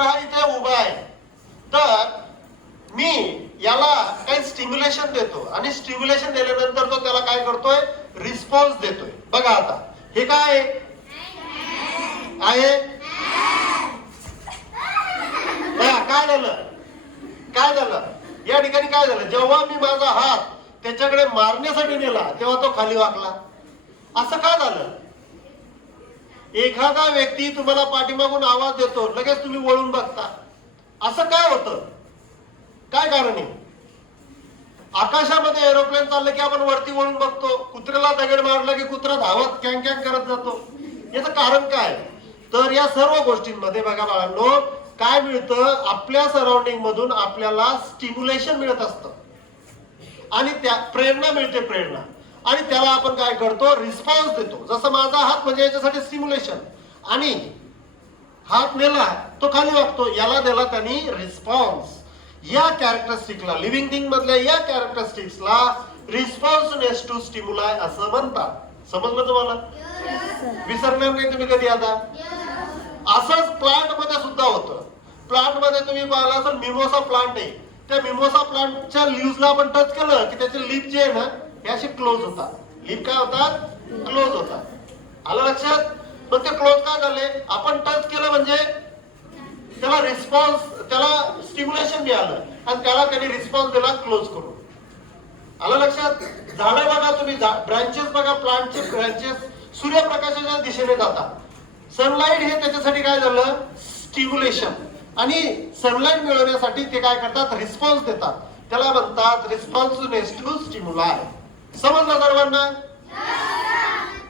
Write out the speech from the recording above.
तर हा इथे उभा आहे, तर मी याला काही स्टिम्युलेशन देतो आणि स्टिम्युलेशन दिल्यानंतर तो त्याला काय करतोय, रिस्पॉन्स देतोय. बघा आता हे काय आहे, काय झालं, काय झालं या ठिकाणी, काय झालं, जेव्हा मी माझा हात त्याच्याकडे मारण्यासाठी नेला तेव्हा तो खाली वाकला. असं का झालं? एखादा व्यक्ती तुम्हाला पाठीमागून आवाज देतो, लगेच तुम्ही वळून बघता, असं काय होतं, काय कारण आहे? आकाशामध्ये एरोप्लेन चाललं की आपण वरती वळून बघतो, कुत्र्याला दगड मारला की कुत्रा धावत कॅंग कॅंग करत जातो. याचं कारण काय? तर या सर्व गोष्टींमध्ये बघा बाळांनो, काय मिळतं, आपल्या सराउंडिंग मधून आपल्याला स्टिम्युलेशन मिळत असतं आणि त्या प्रेरणा मिळते, प्रेरणा, आणि त्याला आपण काय करतो, रिस्पॉन्स देतो. जसं माझा हात म्हणजे याच्यासाठी स्टिम्युलेशन, आणि हात नेला तो खाली वागतो, याला दिला त्यांनी रिस्पॉन्स. या कॅरेक्टरिस्टिकला, लिव्हिंग थिंग मधल्या या कॅरेक्टरिस्टिक्सला रिस्पॉन्सनेस टू स्टिम्युलाय असं म्हणतात. समजलं तुम्हाला? विसरणार नाही तुम्ही कधी आता. असंच प्लांट मध्ये सुद्धा होतं. प्लांट मध्ये तुम्ही पाहिला असेल, मिमोसा प्लांट आहे, त्या मिमोसा प्लांटच्या लीव्हजला आपण टच केलं की त्याचे लीफ जे आहे ना हे असे क्लोज होतात. लीफ काय होतात, क्लोज होतात. आलं लक्षात? पण ते क्लोज का झाले, आपण टच केलं म्हणजे त्याला रिस्पॉन्स, त्याला स्टिम्युलेशन मिळालं आणि त्याला त्यांनी रिस्पॉन्स दिला क्लोज करून. आलं लक्षात? झाडं बघा तुम्ही, ब्रँचेस बघा, प्लांटचे ब्रँचेस सूर्यप्रकाशाच्या दिशेने जातात. सनलाईट हे त्याच्यासाठी काय झालं, स्टिम्युलेशन, आणि सनलाईट मिळवण्यासाठी ते काय करतात, रिस्पॉन्स देतात. त्याला म्हणतात रिस्पॉन्सनेस टू स्टिम्युलाय. समजलं सर्वांना?